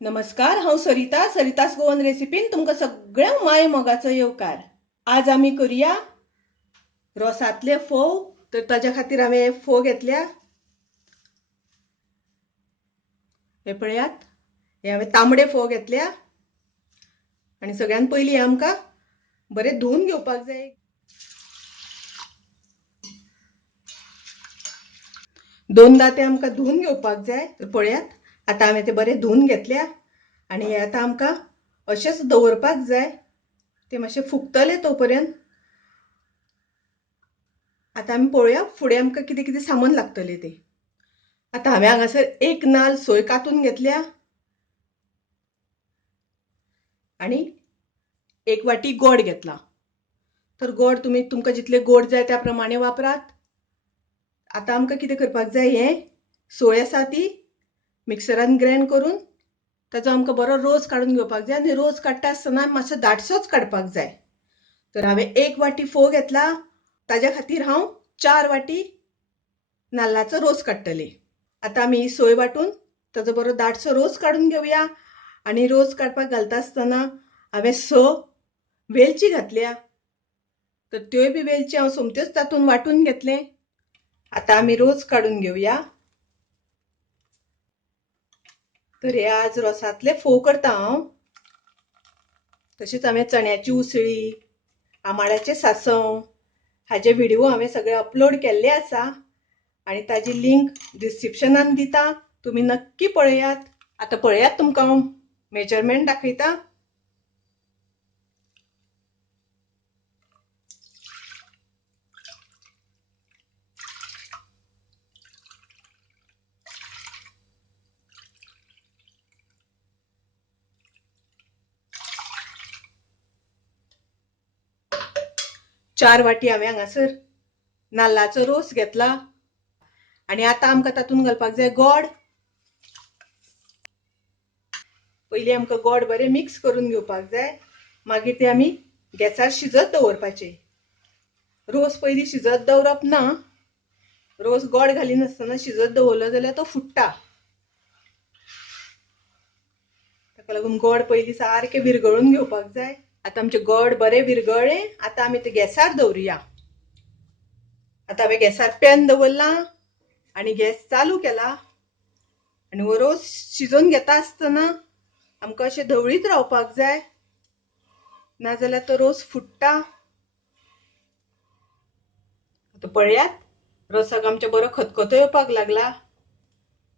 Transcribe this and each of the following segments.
नमस्कार, हांव सरितास गोवन रेसिपीन तुमकां सगळ्यांक माय मोगाचो येवकार। आज आमी करूया रोसांतले फोव। तर ताज्या खातीर हांवें फोव घेतल्या। हे पळयात, हे हांवें तांबडे फोव घेतल्या आनी सगळ्यान पयलीं आमकां बरें धुवन घेवपाक जाय। दोनदा ते आमकां धुवन घेवपाक जाय। तर पळयात, आतां हांवें ते बरें धुवन घेतल्या आनी हे आतां आमकां अशेंच दवरपाक जाय। ते मातशे फुगतले तोपर्यंत। आतां आमी पळोवया फुडें आमकां कितें कितें सामान लागतलें तें। आतां हांवें हांगासर एक नाल्ल सोय कातून घेतल्या आनी एक वाटी गोड घेतला। तर गोड तुमकां जितले गोड जाय त्या प्रमाणे वापरात। आतां आमकां कितें करपाक जाय, हें सोय आसा ती मिक्सरान ग्राइंड करून ताचो आमकां बरो रोस काडून घेवपाक जाय आनी रोस काडटा आसतना मातसो दाटसोच काडपाक जाय। तर हांवें एक वाटी फोव घेतला, ताज्या खातीर हांव 4 वाटी नाल्लाचो रोस काडटलें। आतां आमी ही सोय वाटून ताजो बरो दाटसो रोस काडून घेवया। आनी रोस काडपाक घालता आसतना हांवें 6 वेलची घातल्या। तर त्योय बी वेलची हांव सोमत्योच तातून वाटून घेतले। आतां आमी रोस काडून घेवया। तर हे आज रोसांतले फोव करता हांव। तशेंच हांवें चण्याची उसळी, आमाड्याचें सांसव हाचे व्हिडिओ हांवें सगळे अपलोड केल्ले आसा आनी ताजी लिंक डिस्क्रिप्शनान दिता, तुमी नक्की पळयात। आतां पळयात, तुमकां हांव मेजरमेंट दाखयता। चार वाटी हांवें हांगासर नाल्लाचो रोस घेतला आनी आतां आमकां तातूंत घालपाक जाय गोड। पयलीं आमकां गोड बरें मिक्स करून घेवपाक जाय, मागीर ते आमी गॅसार शिजत दवरपाचे। रोस पयलीं शिजत दवरप ना, रोस गोड घालिनासतना शिजत दवरलो जाल्यार तो फुट्टा। ताका लागून गोड पयलीं सारकें विरगळून घेवपाक जाय। आतां आमचें गोड बरें विरगळ्ळें, आतां आमी ते गॅसार दवरुया। आतां हांवें गॅसार पॅन दवरला आनी गॅस चालू केला आनी हो रोस शिजोवन घेता आसतना आमकां अशें धवळीत रावपाक जाय, नाजाल्यार तो रोस फुट्टा। आतां पळयात, रोसाक आमच्या बरो खतखतो येवपाक लागला।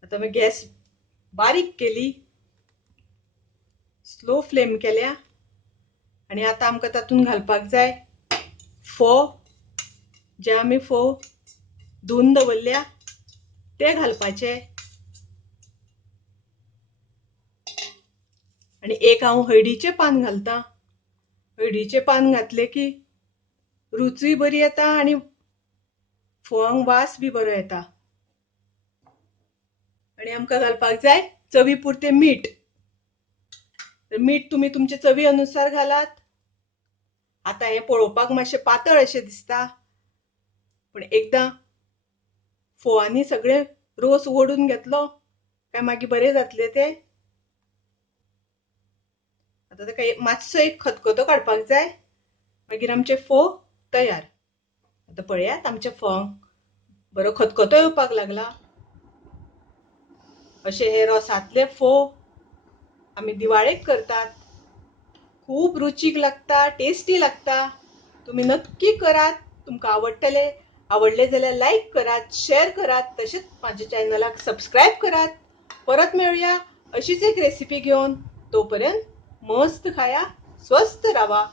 आतां हांवें गॅस बारीक केली, स्लो फ्लेम केल्या आनी आतां आमकां तातूंत घालपाक जाय फोव। जे आमी फोव धुवन दवरल्या ते घालपाचे आनी एक हांव हळदीचें पान घालता। हळदीचें पान घातलें की रुचूय बरी येता आनी फोवांक वास बी बरो येता। आनी आमकां घालपाक जाय चवी पुरतें मीठ। मीठ तुमी तुमचे चवी अनुसार घालात। आतां हें पळोवपाक मातशें पातळ अशें दिसता, पूण एकदां फोवांनी सगळें रोस ओडून घेतलो काय मागीर बरें जातलें तें। आतां ताका मातसो एक खतखतो काडपाक जाय, मागीर आमचे फोव तयार। आतां पळयात, आमच्या फोवांक बरो खतखतो येवपाक लागला। अशे हे रोसांतले फोव आमी दिवाळेक करतात। खूब रुचीक लागता, टेस्टी लागता। तुमी नक्की करात, तुमकां आवडले जाल्यार लायक करात, शेअर करात, तशेंच म्हाज्या चॅनलाक सबस्क्रायब करात। परत मेळुया अशीच एक रेसिपी घेवन। तोपर्यंत मस्त खाया, स्वस्थ राहा।